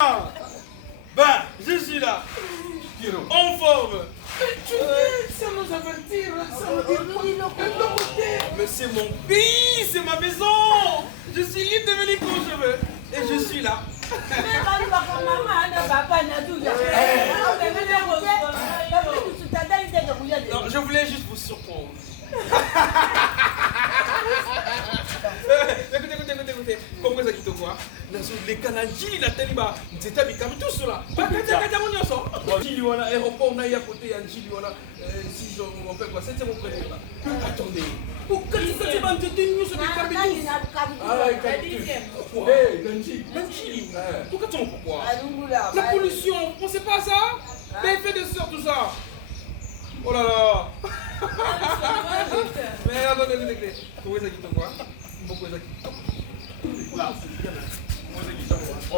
Ben, je suis là. En forme. Tu viens sans nous avertir, sans nous dire Mais c'est mon pays, c'est ma maison. Je suis libre de venir quand je veux. Et je suis là. Non, je voulais juste vous surprendre. Écoutez. Comment ça quitte quoi? Les Kananjili, la Taliba, c'était avec tout cela. Njili wana aéroport na ya côté ya Njili wana si je me rappelle quoi, c'était mon prénom là. Attendez. Pourquoi tu fais pas de tenue sur les Kabitus? Njili. Pourquoi tu en pourquoi? La pollution, on sait pas ça? L'effet de sort tout ça. Oh là là. Mais attendez. Comment ça quitte quoi? Pourquoi ça quitte? Là, c'est bien. On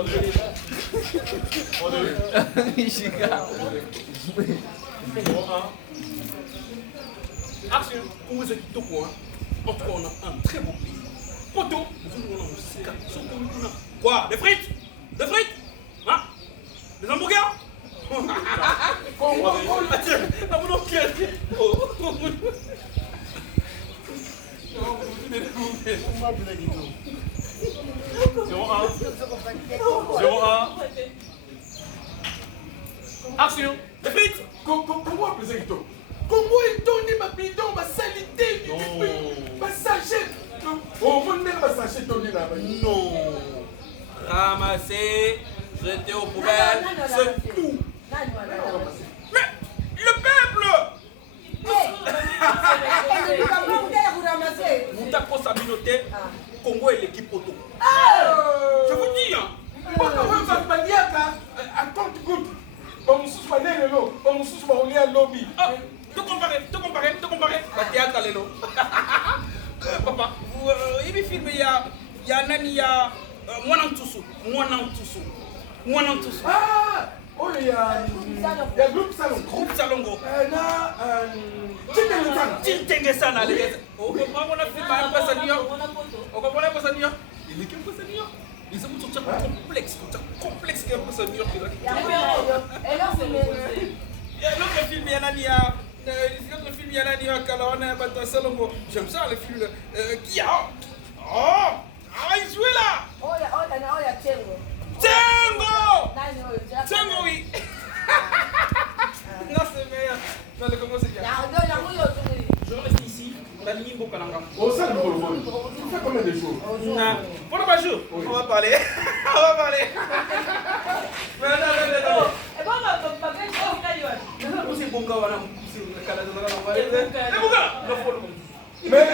Action, comment ça quitte quoi? En tout cas, on a un très beau pays. Poto, quoi? Des frites? Hein? Des hamburgers? Action! Des frites! Comment appeler ça? Comment il donne ma bidon, ma salité, ma sachet? Oh, mon mère, ma sachet, non! Ramasser, jeter aux poubelles, c'est tout! Mais le peuple! Moutako Sabinoté, Congo et l'équipe auto. Je vous dis, hein! Te comparer. La théâtre à l'élo. Papa, il me filme, il y a un ami, il y a Mwanantusu. Ah! Oh, il y a groupe Salon. Groupe Salongo. Tintengesana. On comprend qu'on a fait un peu ça New York. On comprend un peu ça New York. Il est qui un peu ça New York? Ils ont tout complexe qui est un peu ça New York. L'autre film, il y en a il y a alors on a un Salongo. J'aime ça le film. Qui a? Il jouait là! Tchengo, oui! Non, c'est meilleur. Non, comment c'est bien? Je reste ici. La ligne Bokalanga. Oh, ça, tu fais combien de jours? Pendant 3 jours. On va parler. Mais non. C'est bon, Mais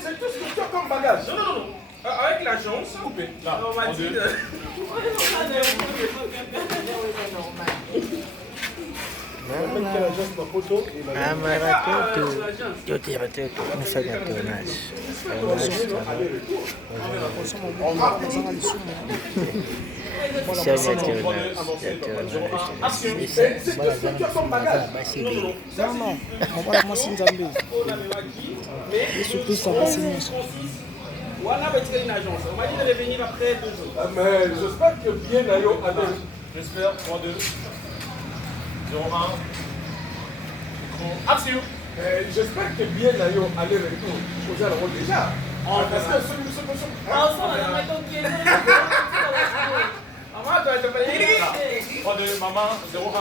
c'est tout ce que tu as comme bagage. Non. Avec l'agence, coupé. On m'a dit de... On m'a dit de venir après 2 jours. Mais j'espère que bien d'ailleurs avec. J'espère. 3, 2, 0, 1. Action! J'espère que bien d'ailleurs aller-retour. Vous allez le rôle déjà. Parce que ce que Ensemble, 3, 2, maman, 0, 1.